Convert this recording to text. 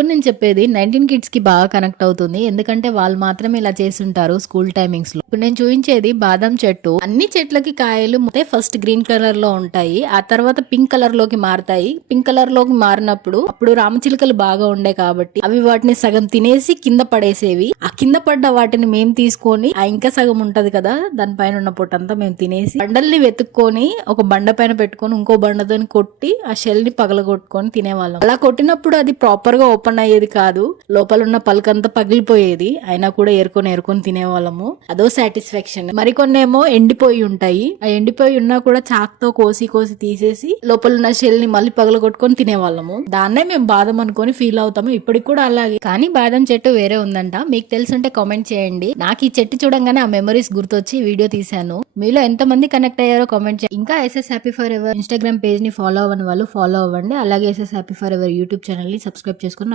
ఇప్పుడు నేను చెప్పేది 19 కిడ్స్ కి బాగా కనెక్ట్ అవుతుంది. ఎందుకంటే వాళ్ళు మాత్రమే ఇలా చేసుంటారు స్కూల్ టైమింగ్స్ లో. ఇప్పుడు నేను చూపించేది బాదం చెట్టు. అన్ని చెట్లకి కాయలు ఫస్ట్ గ్రీన్ కలర్ లో ఉంటాయి, ఆ తర్వాత పింక్ కలర్ లోకి మారుతాయి. పింక్ కలర్ లోకి మారినప్పుడు అప్పుడు రామచిలుకలు బాగా ఉండే కాబట్టి అవి వాటిని సగం తినేసి కింద పడేసేవి. ఆ కింద పడ్డ వాటిని మేము తీసుకొని ఆ ఇంకా సగం ఉంటది కదా దానిపైన ఉన్న పొట్టంతా మేము తినేసి బండల్ని వెతుక్కొని ఒక బండ పైన పెట్టుకొని ఇంకో బండతో కొట్టి ఆ షెల్ ని పగలగొట్టుకొని తినేవాళ్ళం. అలా కొట్టినప్పుడు అది ప్రాపర్ గా ఓపెన్ అయ్యేది కాదు, లోపల ఉన్న పలకంతా పగిలిపోయేది. అయినా కూడా ఏరుకొని తినేవాళ్ళము. అదో సాటిస్ఫాక్షన్. మరికొన్ని ఏమో ఎండిపోయి ఉంటాయి, ఆ ఎండిపోయి ఉన్నా కూడా చాక్తో కోసి తీసేసి లోపల ఉన్న షెల్ ని మళ్ళీ పగలగొట్టుకొని తినేవాళ్ళము. దాన్నే మేము బాదం అనుకొని ఫీల్ అవుతాము ఇప్పటికి కూడా అలాగే. కానీ బాదం చెట్టు వేరే ఉందంట, మీకు తెలుసుంటే కామెంట్ చేయండి. నాకు ఈ చెట్టు చూడంగానే ఆ మెమరీస్ గుర్తొచ్చి వీడియో తీశాను. మీలో ఎంత మంది కనెక్ట్ అయ్యారో కామెంట్ చేయండి. ఇంకా SS happy for ever Instagram page ని ఫాలో అవ్వని వాళ్ళు ఫాలో అవ్వండి. అలాగే SS happy for ever YouTube channel ని సబ్స్క్రైబ్ చేసుకుని